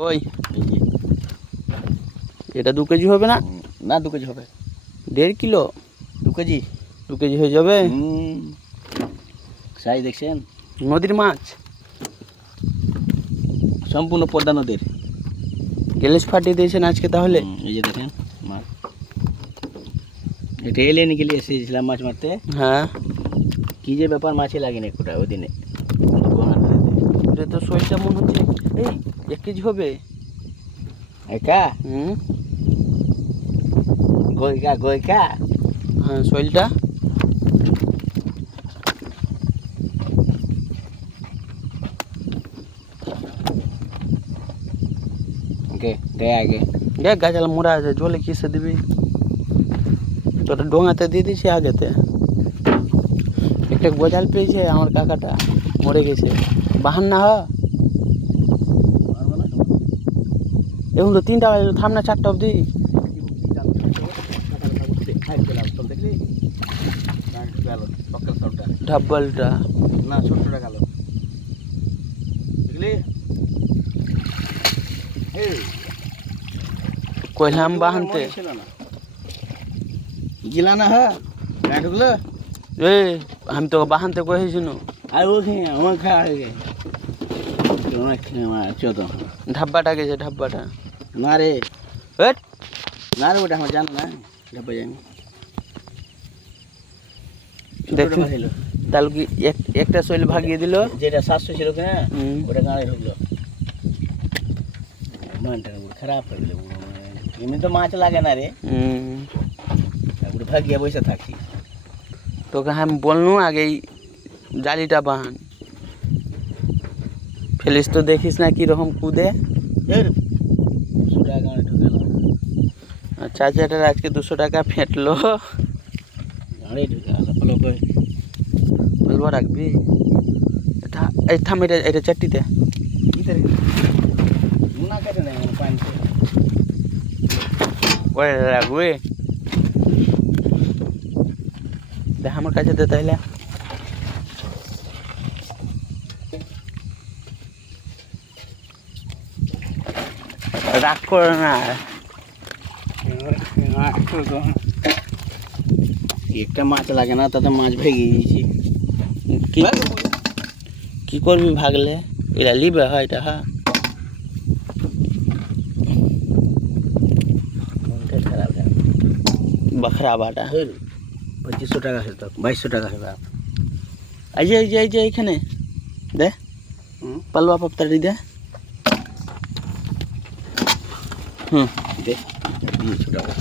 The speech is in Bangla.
ওই এটা 2 কেজি হবে না? না 2 কেজি হবে। 1.5 কিলো 2 কেজি 2 কেজি হয়ে যাবে। সাইজ দেখছেন? নদীর মাছ, সম্পূর্ণ পদ্মা নদীর। গেলেস ফাটিয়ে দিয়েছেন আজকে তাহলে। এই যে দেখেন মাছ, এটা এলে নিয়ে গেলে এসেছিলাম মাছ মারতে। হ্যাঁ, কি যে ব্যাপার, মাছই লাগেনি একটা ওই দিনে। এটা তো শৈলটা মনে হচ্ছে এই 1 কেজি হবে। একা গইকা গইকা হ্যাঁ শৈলটা ওকে দে আগে দেখ গাছালা মোড়া আছে, জলে কিসে দিবি? তোটা ডোঙাতে দিয়ে দিছি আগেতে। একটা গোজাল পেয়েছে আমার কাকাটা, মরে গেছে। বাহান না হ এখন তো 3টা বাজে, থাম না 4টা অবধি। ঢাব্বালটা না ছোটটা গেল বুঝলি। কইলাম বাহানতে গিলা না হ্যাঁ ঢুকলো। এ আমি তোকে বাহানতে কয়েছিল। আর ওখানে আমার খাওয়া হয়ে গেছে চোদ্দ ঢাব্বাটা গেছে, ঢাব্বাটা না রে হেট না রে, ওটা আমার জানো না ডাব্বা জানি দেখুন তাহলে কি একটা শৈল ভাগিয়ে দিল। যেটা 700 ছিল কিনা ওটা গাঁড়ে ঢুকলো। মানটা খারাপ হয়ে গেল। এমনি তো মাছ লাগে না রে, তারপরে ভাগিয়ে বসে থাকি। তোকে আমি বললু আগেই জালিটা বাহান, ফেলিস তো দেখিস না কিরকম কুদে। গাঁড়ে ঢুকালো আর চাচাটার আজকে 200 টাকা ফেটলো। গাঁড়ে ঢুকালো ফলো করে বলবো রাখবি। এই থাম, এটা চারটিতে না কেটে নেই আমার পানি ওই রাখবি। দেখ আমার কাছে দে তাইলে। রাগ করে না, একটা মাছ লাগে না, তাতে মাছ ভেঙে গিয়েছি। কি করবি ভাগলে? এটা লিবে হয় এটা। হ্যাঁ बखरा बाटा 2500 টাকা আছে, তো 2200 টাকা হবে। এই যে এখানে দে পালবা পাপতাড়ি দে। দে 200 টাকা।